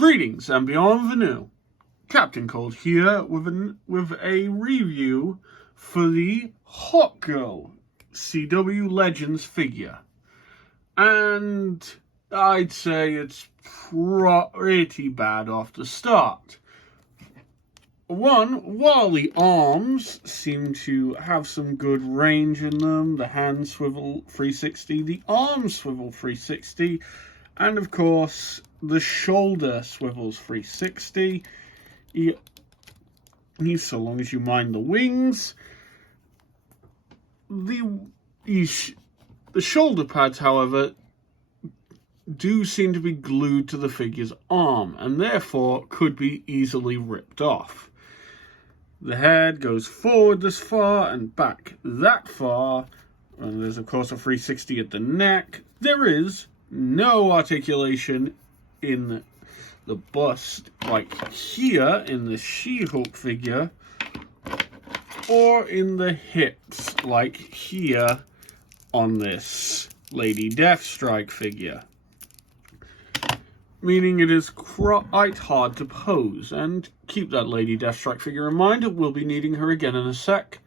Greetings and bienvenue. Captain Cold here with a review for the Hawkgirl CW Legends figure. And I'd say it's pretty bad off the start. While the arms seem to have some good range in them, the hand swivel 360, the arm swivel 360, and of course the shoulder swivels 360. So long as you mind the wings. The shoulder pads, however, do seem to be glued to the figure's arm and therefore could be easily ripped off. The head goes forward this far and back that far, and there's of course a 360 at the neck. There is no articulation in the bust like here in the She-Hulk figure, or in the hips like here on this Lady Deathstrike figure. Meaning it is quite hard to pose, and keep that Lady Deathstrike figure in mind, we'll be needing her again in a sec.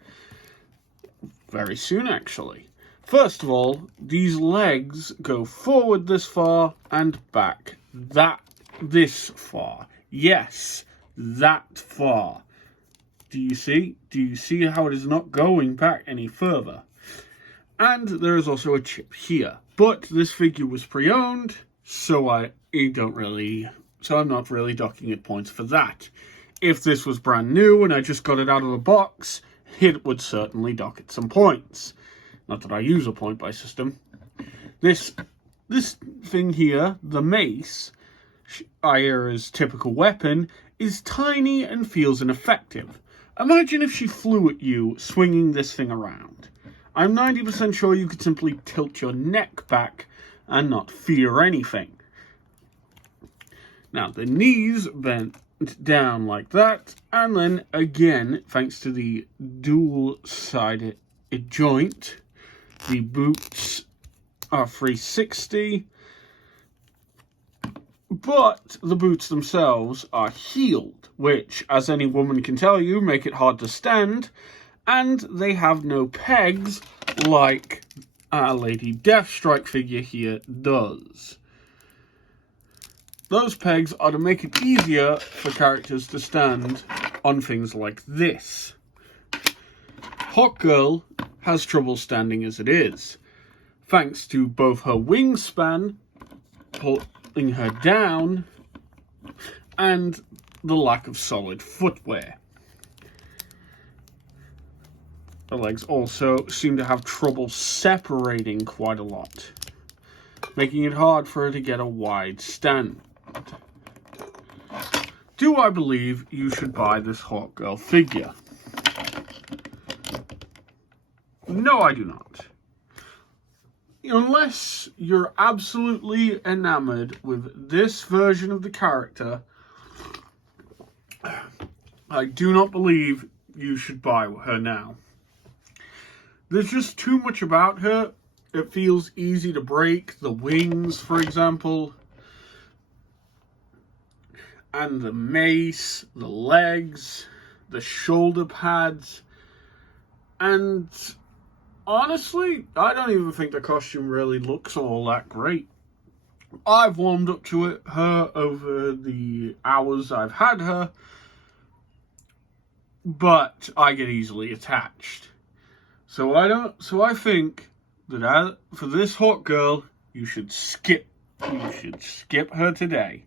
Very soon, actually. First of all, these legs go forward this far and back this far. Yes, that far. Do you see? Do you see how it is not going back any further? And there is also a chip here. But this figure was pre-owned, so I'm not really docking it points for that. If this was brand new and I just got it out of the box, it would certainly dock it some points. Not that I use a point buy system. This thing here, the mace, Ira's typical weapon, is tiny and feels ineffective. Imagine if she flew at you swinging this thing around. I'm 90% sure you could simply tilt your neck back and not fear anything. Now, the knees bent down like that, and then again, thanks to the dual-sided joint, the boots are 360, but the boots themselves are heeled, which, as any woman can tell you, make it hard to stand, and they have no pegs like our Lady Deathstrike figure here does. Those pegs are to make it easier for characters to stand on things like this. Hawkgirl has trouble standing as it is, thanks to both her wingspan pulling her down and the lack of solid footwear. The legs also seem to have trouble separating quite a lot, making it hard for her to get a wide stand. Do I believe you should buy this Hawkgirl figure? No, I do not. Unless you're absolutely enamored with this version of the character, I do not believe you should buy her now. There's just too much about her. It feels easy to break. The wings, for example, and the mace, the legs, the shoulder pads, and honestly, I don't even think the costume really looks all that great. I've warmed up to her over the hours I've had her, but I get easily attached. So I think that for this Hawkgirl, you should skip her today.